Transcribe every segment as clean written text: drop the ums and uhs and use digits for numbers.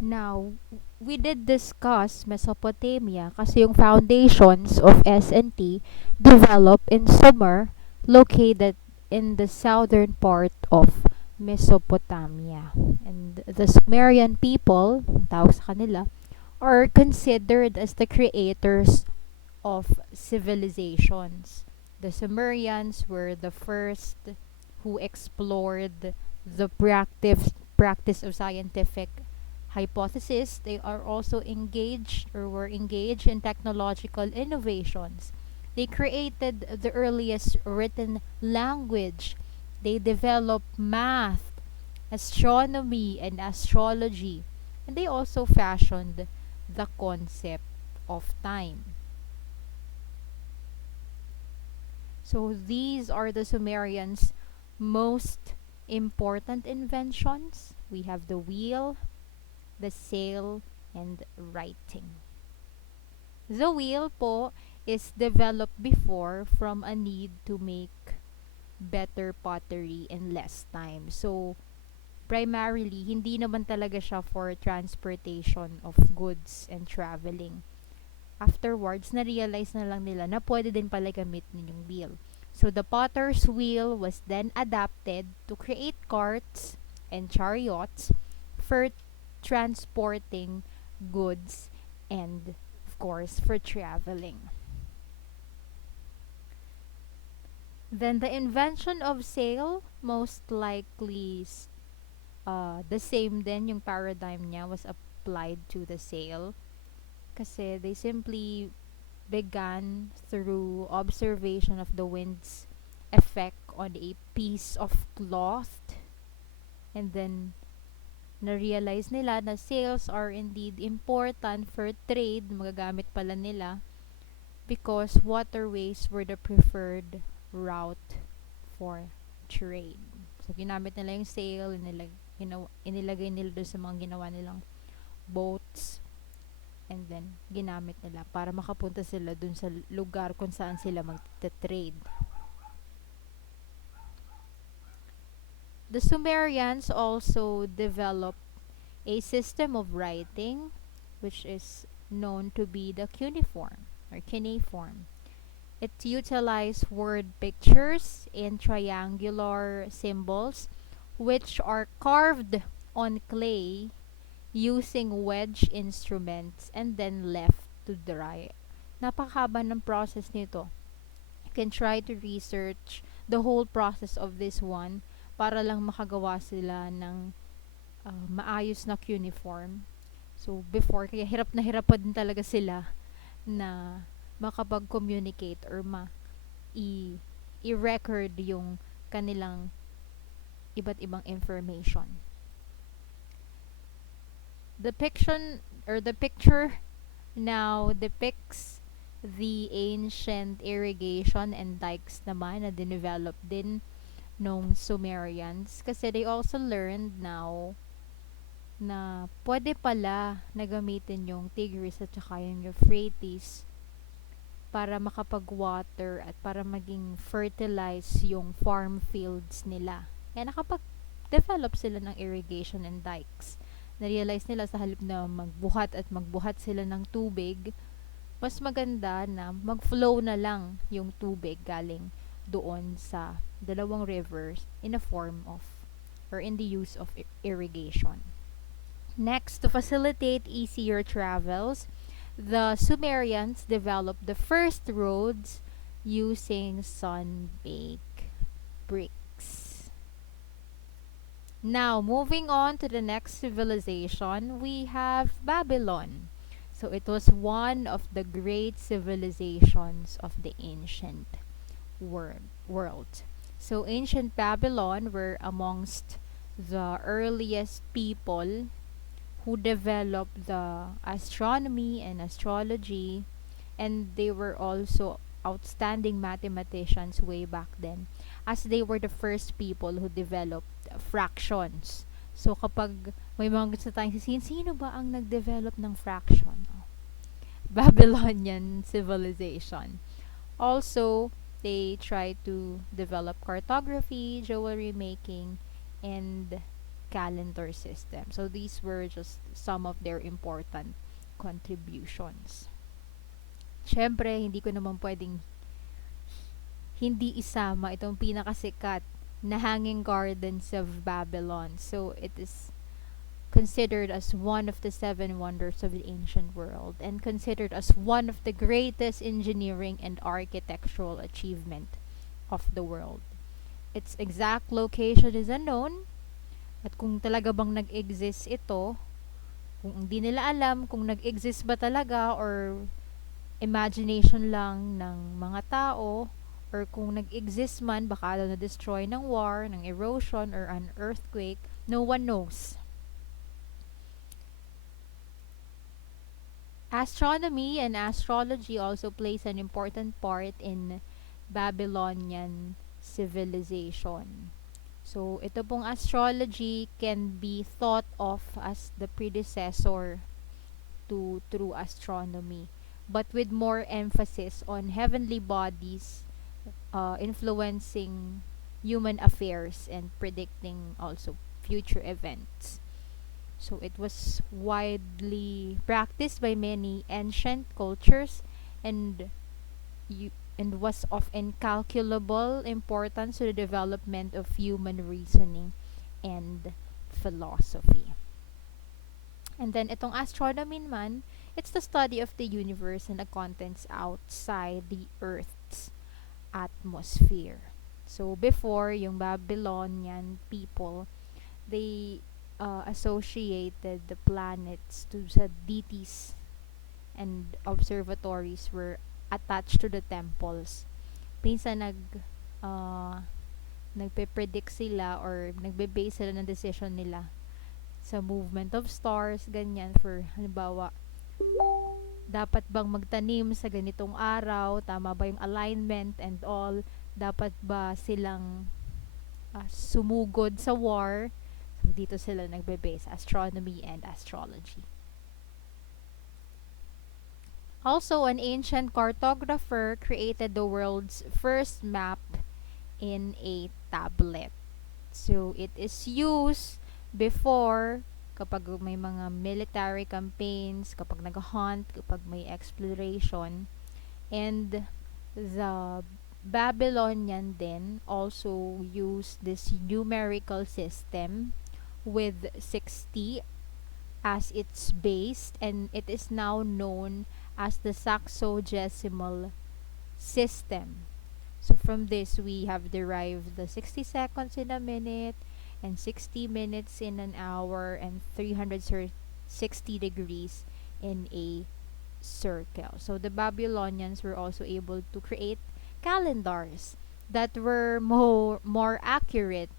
Now, we did discuss Mesopotamia kasi yung foundations of S&T developed in Sumer, located in the southern part of Mesopotamia. And the Sumerian people, ang tawag sa kanila, are considered as the creators of civilizations. The Sumerians were the first who explored the practice of scientific hypothesis. They are also engaged or were engaged in technological innovations. They created the earliest written language. They developed math, astronomy, and astrology. And they also fashioned the concept of time. So these are the Sumerians' most important inventions. We have the wheel, the sail, and writing. The wheel po is developed before from a need to make better pottery in less time. So, primarily, hindi naman talaga siya for transportation of goods and traveling. Afterwards, na-realize na lang nila na pwede din pala gamitin yung wheel. So, the potter's wheel was then adapted to create carts and chariots for transporting goods and, of course, for traveling. Then, the invention of sail, most likely the same din, yung paradigm niya was applied to the sail. Kasi they simply began through observation of the wind's effect on a piece of cloth, and then na-realize nila na sails are indeed important for trade, magagamit pala nila, because waterways were the preferred route for trade. So, ginamit nila yung sail, inilagay nila doon sa mga ginawa nilang boats, and then ginamit nila para makapunta sila dun sa lugar kung saan sila magte-trade. The Sumerians also developed a system of writing which is known to be the cuneiform or cuneiform. It utilized word pictures in triangular symbols which are carved on clay using wedge instruments and then left to dry. Napakahaba ng process nito. You can try to research the whole process of this one para lang makagawa sila ng maayos na cuneiform. So, before, kaya hirap na hirap pa din talaga sila na makapag-communicate or i-record yung kanilang iba't ibang information. The picture now depicts the ancient irrigation and dikes naman na dinevelop din nung Sumerians, kasi they also learned now na pwede pala na gamitin yung Tigris at saka yung Euphrates para makapag-water at para maging fertilize yung farm fields nila. Kaya nakapag-develop sila ng irrigation and dikes. Na-realize nila sa halip na magbuhat sila ng tubig, mas maganda na mag-flow na lang yung tubig galing doon sa dalawang rivers in a form of or in the use of irrigation. Next, to facilitate easier travels, the Sumerians developed the first roads using sun-baked bricks. Now, moving on to the next civilization, we have Babylon. So, it was one of the great civilizations of the ancient world. So, ancient Babylon were amongst the earliest people who developed the astronomy and astrology, and they were also outstanding mathematicians way back then, as they were the first people who developed fractions. So kapag may mga gusto tayong sisihin, sino ba ang nag-develop ng fraction? Oh, Babylonian civilization. Also, they tried to develop cartography, jewelry making, and calendar system. So these were just some of their important contributions. Siyempre, hindi ko naman pwedeng hindi isama itong pinakasikat na Hanging Gardens of Babylon. So it is considered as one of the seven wonders of the ancient world and considered as one of the greatest engineering and architectural achievement of the world. Its exact location is unknown, at kung talaga bang nag-exist ito, kung hindi nila alam kung nag-exist ba talaga or imagination lang ng mga tao, or kung nag-exist man, baka na-destroy ng war, ng erosion, or an earthquake, no one knows. Astronomy and astrology also plays an important part in Babylonian civilization. So, ito pong astrology can be thought of as the predecessor to true astronomy, but with more emphasis on heavenly bodies influencing human affairs and predicting also future events. So it was widely practiced by many ancient cultures and and was of incalculable importance to the development of human reasoning and philosophy. And then itong astronomy man, it's the study of the universe and the contents outside the Earth's atmosphere. So before, yung Babylonian people, they associated the planets to sa deities, and observatories were attached to the temples. Pinsan uh, nagpe-predict sila or nagbe-base sila ng decision nila sa movement of stars, ganyan. For halimbawa, dapat bang magtanim sa ganitong araw, tama ba yung alignment and all, dapat ba silang sumugod sa war. So dito sila nagbe-base astronomy and astrology. Also, an ancient cartographer created the world's first map in a tablet. So it is used before kapag may mga military campaigns, kapag nag-hunt, kapag may exploration. And the Babylonian then also used this numerical system with 60 as its base, and it is now known as the Saxodecimal system. So from this, we have derived the 60 seconds in a minute, and 60 minutes in an hour, and 360 degrees in a circle. So the Babylonians were also able to create calendars that were more accurate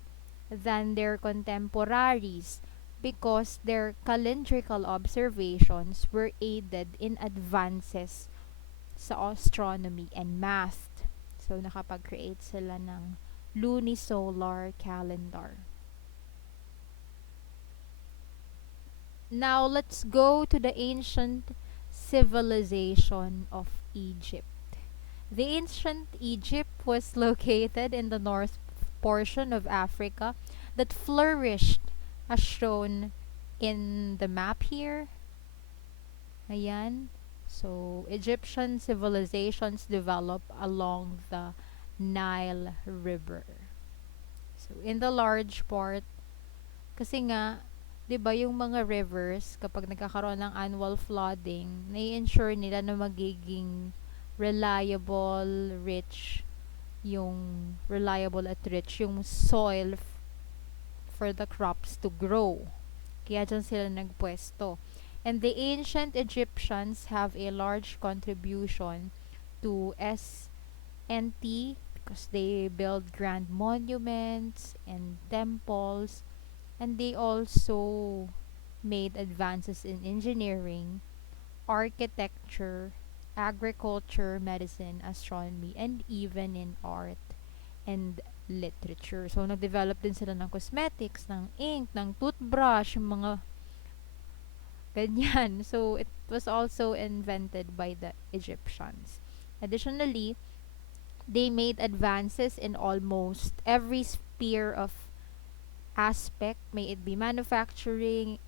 than their contemporaries, because their calendrical observations were aided in advances sa astronomy and math. So nakapag-create sila ng lunisolar calendar. Now let's go to the ancient civilization of Egypt. The ancient Egypt was located in the north portion of Africa that flourished as shown in the map here. Ayan. So, Egyptian civilizations developed along the Nile River. So, in the large part, kasi nga, 'di ba yung mga rivers, kapag nagkakaroon ng annual flooding, nai-ensure nila na magiging reliable at rich yung soil for the crops to grow. Kaya dyan sila nagpwesto. And the ancient Egyptians have a large contribution to SNT because they build grand monuments and temples, and they also made advances in engineering, architecture, agriculture, medicine, astronomy, and even in art and literature. So, nag-develop din sila ng cosmetics, ng ink, ng toothbrush, yung mga ganyan. So, it was also invented by the Egyptians. Additionally, they made advances in almost every sphere of aspect, may it be manufacturing,